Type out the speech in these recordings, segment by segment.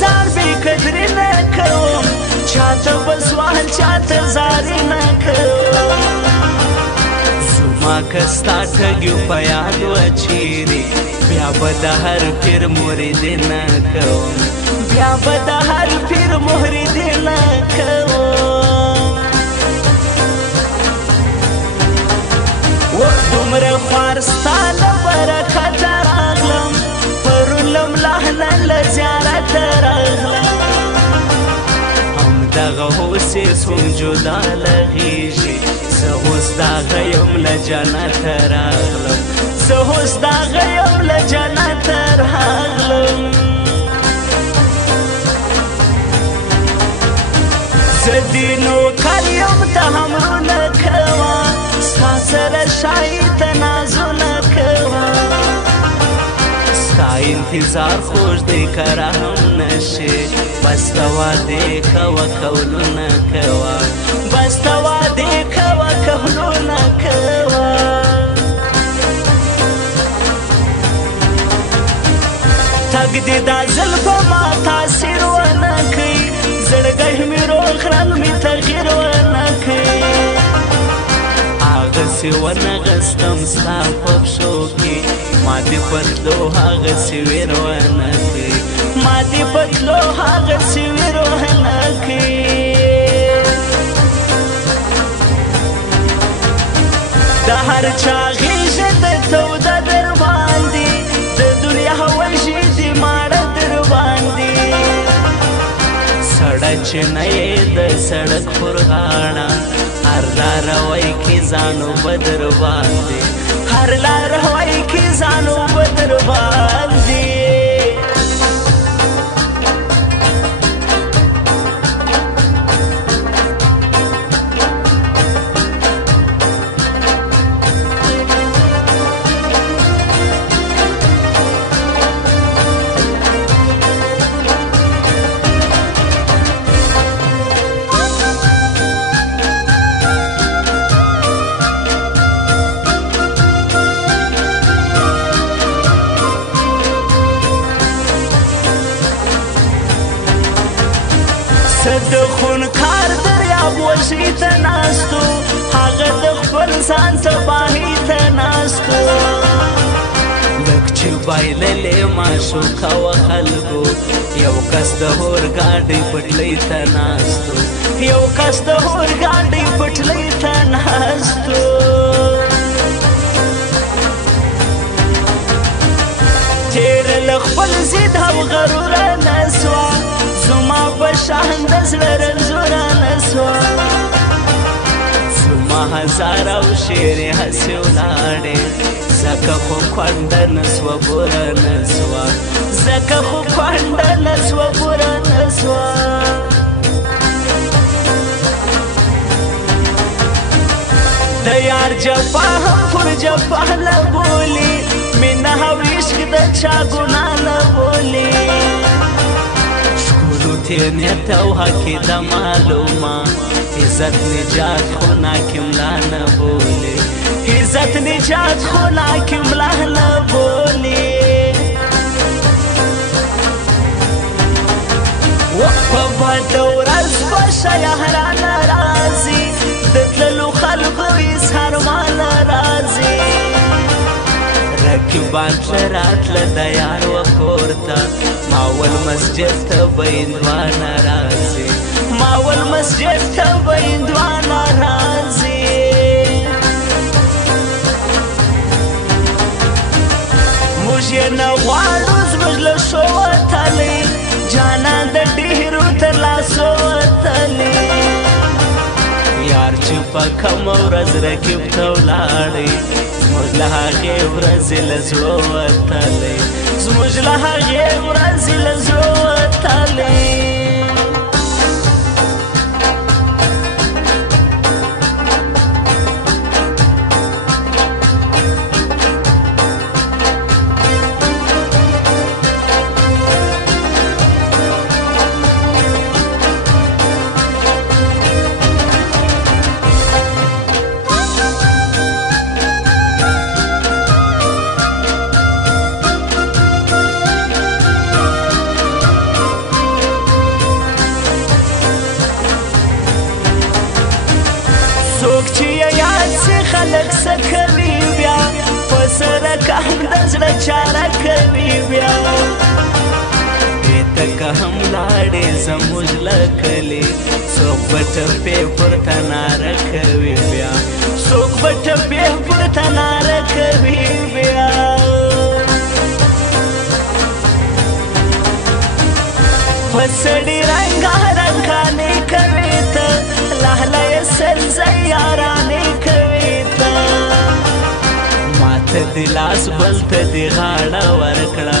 ځان بې قدري نه کوم چاته به سوال چاته زاري نه کوم زما که ستا ټګیو په یاد وه چیرې بیا به د هر پیر مریدي نه کوم بیا به د هر پیر مریدي نه کوم دومره خوار ستا له برکته راغلم پرون له ملاحنه له زیارته راغلم همدغه هوسې سوم جدا له غېږې زه اوس دغه یم له جنته راغلم زه اوس دغه یم له جنته راغلم زه دې نوکر یم ته امرونه کوه ستا سره شایي تنازونه کوه ستا انتظار خوږ دی که رحم نشي بس ته وعدې کوه قولونه کوه بس ته وعدې کوه قولونه کوه تګ دې دا ځل په ما تاثیر ونه کوي زړګی مې روغ رنګ مې تغییر ونه کوي هغسې ونغستم ستا په پښو کې ما دې په تلو هغسې ویر ونه کوي ما دې په تلو هغسې ویر ونه کوي د هر چا غېږه د توده در باندې د دنیا وژې دې ماړه در باندې سړک چې نه یې د سړک پر غاړه هر لاروی کې ځانو بدر باندې هر لاروی کې ځانو بدر باندې د خونکار دریاب وشي ته ناستو هغه د خپل ځان تباهي ته ناستو لږ چې بایللې معشوقه وه خلکو یو کس د اورګاډۍ پټلۍ ته ناستو یو کس د اورګاډۍ پټلۍ ته ناستو تېره له خپل ضد او غروره نه سوه زما په شان د زړه رنځوره نه سوه زما هزار او شېرې هسې ولاړې ځکه خو کونډه نه سوه بوره نه سوه ځکه خو کونډه نه سوه بوره نه سوه د یار جفا هم پر جفا نه بولي مینه او عشق د چا ګناه نه بولي تینیت او حقی دا معلومه عزت نجات خو ناکی ملا نه بولی عزت نجات خو ناکی ملا نه بولی په بد ورځ به شیهرانه راځي د تللو خلکو اظهار ماله راځي رقیبان تله راتله د یار و کور ته ماول مسجد ته به هندوانه راځي ماول مسجد ته به هندوانه راځي موږ یې نه غواړو زموږ له شو وتلی جانان د ډېرو تر لاسو وتلی یار چې په کومه ورځ رقیب ته ولاړی زموږ له هغې ورځې له زړه وتلی زموږ له هغې ورځې له زړه وتلی خلق سکوي بیا پسر کام دزړه چاره کوي بیا ته که هم لاړې زموږ له کلي څوک به ټپې پورته ناره کوي بیا څوک به ټپې پورته ناره کوي بیا په سړي رنګارنګانې کوي ته لهله یې سلزی یارانې کوي ته ماته دې لاس بل ته دې غاړه ورکړه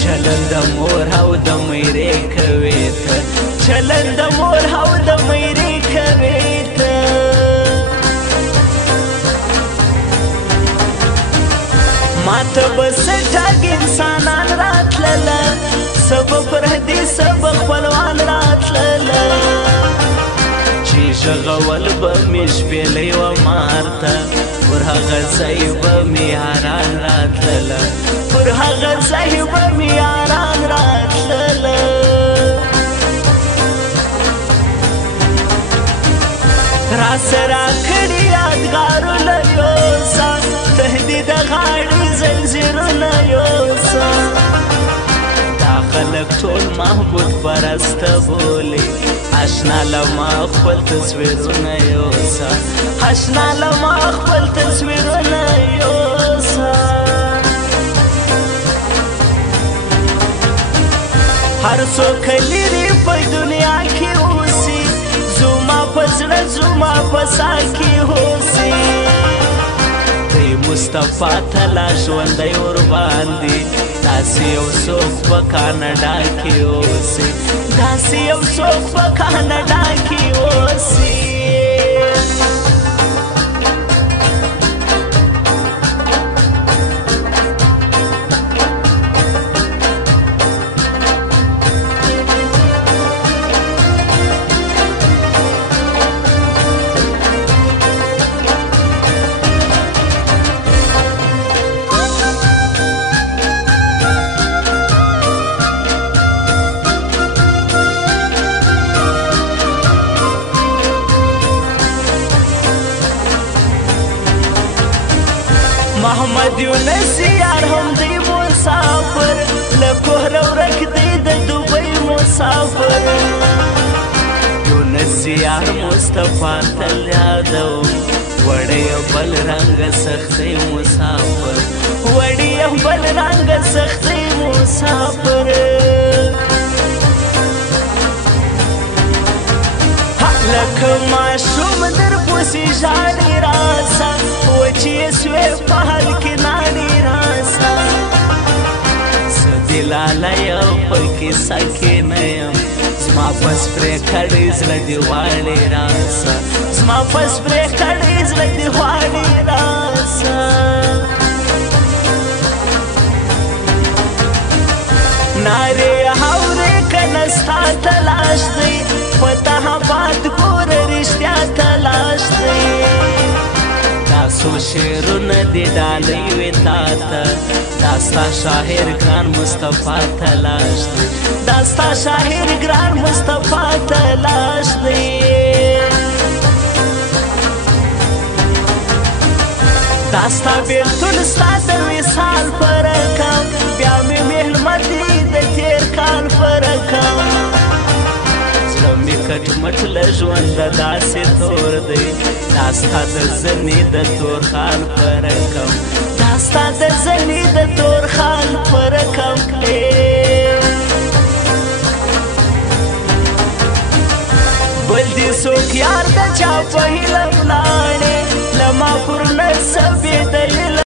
چلن د مور او د میرې کوي ته چلن د مور او د میرې کوي ته ماته بس ټاګ انسانان راتلله سبب پردي سبب خپلوان راتلله چې ژغول به مې شپېلۍ و مارته پر هغه ځای به مې یاران راتلله پر هغه ځای به مې یاران راتلله راسره کړي یادګارونه یوسه تهدید غاړې زنځیرونه یوسه دا خلک ټول محبوب پرسته بولي اشنا لما خپل تصویرونه یوسه اشنا لما خپل تصویرونه یوسه هر څوک لري په دنیا کې اوسي زما په زړه زما په ساه کې اوسي دی مصطفی تلا ژوندی ورباندې داسې یو څوک په کاناډا کې اوسي داسې یو څوک په کاناډا کې اوسي محمد یونس یار هم دی مسافر له کوهره ورک دی د دوبۍ مسافر یونس یار مصطفی تل یادوم وړی بل رنګ سختۍ مسافر وړی بل رنګ سختۍ مسافر لکه ماشوم در پسې ژاړي راسه وچې سوې په هر کې ناړې راسه زه دې لاله یم په کیسه کې نه یم زما پس پرې کړی زړه دې غواړي راسه زما پس پرې کړی زړه دې غواړي راسه نارې اورې که نه ستا تلاش دی پته باد ګوره رښتیا تلاش دی دا څو شعرونه دې ډالۍ وې تا ته دا ستا شاعر ګران مصطفی تلاش دی دا ستا شاعر ګران مصطفی تلاش دی دا ستا بېلتون ستا د وصال په رقم بیا مې مېلمه دي د تېر کال په رقم کټ مټ له ژونده داسې تور دی دا ستا د زنې د تور خال په رقم دا ستا د زنې د تور خال په رقم بل دې څوک یار د چا په هیله ولاړې له ما پر نه څه بې دلیله